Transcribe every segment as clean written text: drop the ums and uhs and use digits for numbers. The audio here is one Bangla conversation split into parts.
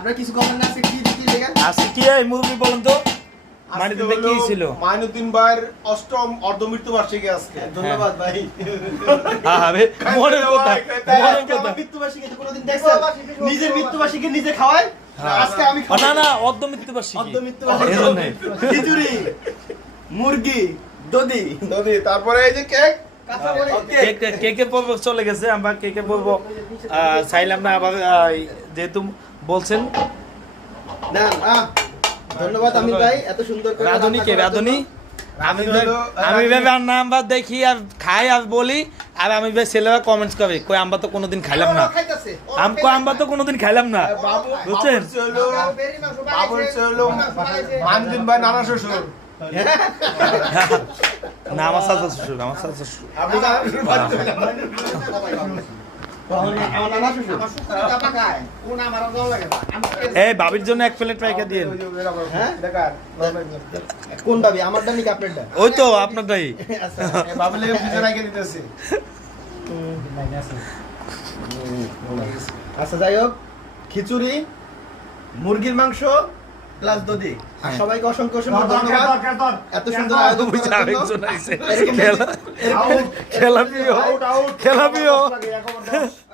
আপনার কিছু কমেন্ট না আছে কি দিতে লেগা আজকে কি এই মুভি বলেন তো মাইনুদ্দিন কি ছিল মাইনুদ্দিন ভাইয়ের অষ্টম অর্ধমৃত্যু বার্ষিকী আজকে। ধন্যবাদ ভাই আরে মনের কথা মনের কথা মৃত্যুবার্ষিকী তো কোনোদিন দেখছেন নিজের মৃত্যুবার্ষিকী নিজে খাওয়ায় আজকে আমি না না অর্ধ মৃত্যুবার্ষিকী অর্ধ মৃত্যুবার্ষিকী এজন্য খিচুড়ি মুরগি দধি দদি তারপরে এই যে কেক কেকের পর্ব চলে গেছে আমরা কেকের পর্ব চাইলাম না আবার যেহেতু বলছেন না ধন্যবাদ আমি ভাই এত সুন্দর করে রাধুনি কে রাধুনি আমি ভেবে আর নাম বাদ দেখি আর খাই আর বলি আর আমি ভাই ছেলেরা কমেন্টস করে কই আমরা তো কোনোদিন খাইলাম না আমরা তো কোনোদিন খাইলাম না বুঝছেন বাবুর হলো মাইনুদ্দিন ভাই নানা শ্বশুর। না আমার চাচা শ্বশুর আমার চাচা শ্বশুর আপনি আমার নানা শ্বশুর আমার শ্বশুর দাবা খায় কোন আমার ভালো লাগে না এই ভাবির জন্য এক প্লেট রাইখা দিয়েন হ্যাঁ কোন ভাবি আমারটা নাকি আপনারটা ওই তো আপনারটাই আচ্ছা বাবু লেগে পিছনে রেখে দিতেছি। আচ্ছা যাই হোক খিচুড়ি মুরগির মাংস প্লাস দধি আর সবাইকে অসংখ্য অসংখ্য ধন্যবাদ এত সুন্দর আয়োজন করার জন্য। আরেকজন আইছে খেলা প্রিয় খেলা প্রিয়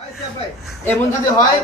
আচ্ছা ভাই এমন যদি হয়